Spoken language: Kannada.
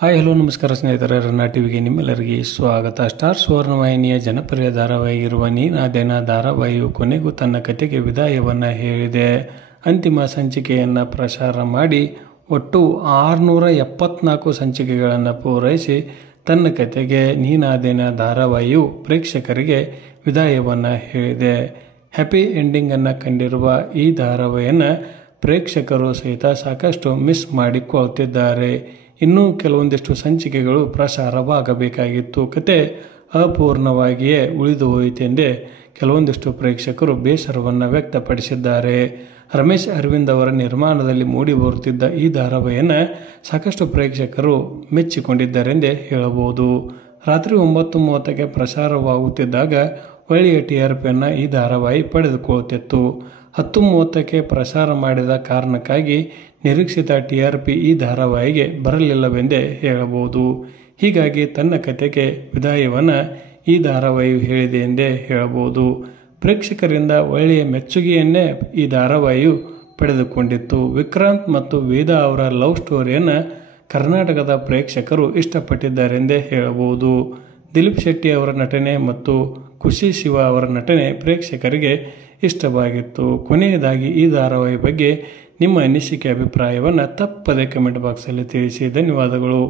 ಹಾಯ್ ಹಲೋ ನಮಸ್ಕಾರ ಸ್ನೇಹಿತರೆ, ರನ್ನ ಟಿವಿಗೆ ನಿಮ್ಮೆಲ್ಲರಿಗೆ ಸ್ವಾಗತ. ಸ್ಟಾರ್ ಸುವರ್ಣವಾಹಿನಿಯ ಜನಪ್ರಿಯ ಧಾರಾವಾಹಿಯಿರುವ ನೀನಾದೇನ ಧಾರಾವಾಹಿಯು ಕೊನೆಗೂ ತನ್ನ ಕತೆಗೆ ವಿದಾಯವನ್ನು ಹೇಳಿದೆ. ಅಂತಿಮ ಸಂಚಿಕೆಯನ್ನು ಪ್ರಸಾರ ಮಾಡಿ ಒಟ್ಟು 674 ಸಂಚಿಕೆಗಳನ್ನು ಪೂರೈಸಿ ತನ್ನ ಕತೆಗೆ ನೀನಾದೇನ ಧಾರಾವಾಹಿಯು ಪ್ರೇಕ್ಷಕರಿಗೆ ವಿದಾಯವನ್ನು ಹೇಳಿದೆ. ಹ್ಯಾಪಿ ಎಂಡಿಂಗನ್ನು ಕಂಡಿರುವ ಈ ಧಾರಾವಾಹಿಯನ್ನು ಪ್ರೇಕ್ಷಕರು ಸಹಿತ ಸಾಕಷ್ಟು ಮಿಸ್ ಮಾಡಿಕೊಳ್ತಿದ್ದಾರೆ. ಇನ್ನೂ ಕೆಲವೊಂದಿಷ್ಟು ಸಂಚಿಕೆಗಳು ಪ್ರಸಾರವಾಗಬೇಕಾಗಿತ್ತು. ಕತೆ ಅಪೂರ್ಣವಾಗಿಯೇ ಉಳಿದು ಹೋಯಿತೆಂದೇ ಕೆಲವೊಂದಿಷ್ಟು ಪ್ರೇಕ್ಷಕರು ಬೇಸರವನ್ನು ವ್ಯಕ್ತಪಡಿಸಿದ್ದಾರೆ. ರಮೇಶ್ ಅರವಿಂದ್ ಅವರ ನಿರ್ಮಾಣದಲ್ಲಿ ಮೂಡಿ ಬರುತ್ತಿದ್ದ ಈ ಧಾರಾವಾಹಿಯನ್ನು ಸಾಕಷ್ಟು ಪ್ರೇಕ್ಷಕರು ಮೆಚ್ಚಿಕೊಂಡಿದ್ದಾರೆಂದೇ ಹೇಳಬಹುದು. ರಾತ್ರಿ 9:30ಕ್ಕೆ ಪ್ರಸಾರವಾಗುತ್ತಿದ್ದಾಗ ಒಳ್ಳೆಯ TRPಯನ್ನು ಈ ಧಾರಾವಾಹಿ ಪಡೆದುಕೊಳ್ಳುತ್ತಿತ್ತು. 10:30ಕ್ಕೆ ಪ್ರಸಾರ ಮಾಡಿದ ಕಾರಣಕ್ಕಾಗಿ ನಿರೀಕ್ಷಿತ TRP ಈ ಧಾರಾವಾಹಿಗೆ ಬರಲಿಲ್ಲವೆಂದೇ ಹೇಳಬಹುದು. ಹೀಗಾಗಿ ತನ್ನ ಕತೆಗೆ ವಿದಾಯವನ್ನು ಈ ಧಾರಾವಾಹಿಯು ಹೇಳಿದೆ ಎಂದೇ ಹೇಳಬಹುದು. ಪ್ರೇಕ್ಷಕರಿಂದ ಒಳ್ಳೆಯ ಮೆಚ್ಚುಗೆಯನ್ನೇ ಈ ಧಾರಾವಾಹಿಯು ಪಡೆದುಕೊಂಡಿತ್ತು. ವಿಕ್ರಾಂತ್ ಮತ್ತು ವೇದಾ ಅವರ ಲವ್ ಸ್ಟೋರಿಯನ್ನು ಕರ್ನಾಟಕದ ಪ್ರೇಕ್ಷಕರು ಇಷ್ಟಪಟ್ಟಿದ್ದಾರೆಂದೇ ಹೇಳಬಹುದು. ದಿಲೀಪ್ ಶೆಟ್ಟಿ ಅವರ ನಟನೆ ಮತ್ತು ಖುಷಿ ಶಿವ ಅವರ ನಟನೆ ಪ್ರೇಕ್ಷಕರಿಗೆ ಇಷ್ಟವಾಗಿತ್ತು. ಕೊನೆಯದಾಗಿ ಈ ಧಾರಾವಾಹಿ ಬಗ್ಗೆ ನಿಮ್ಮ ಅನಿಸಿಕೆ ಅಭಿಪ್ರಾಯವನ್ನು ತಪ್ಪದೇ ಕಮೆಂಟ್ ಬಾಕ್ಸಲ್ಲಿ ತಿಳಿಸಿ. ಧನ್ಯವಾದಗಳು.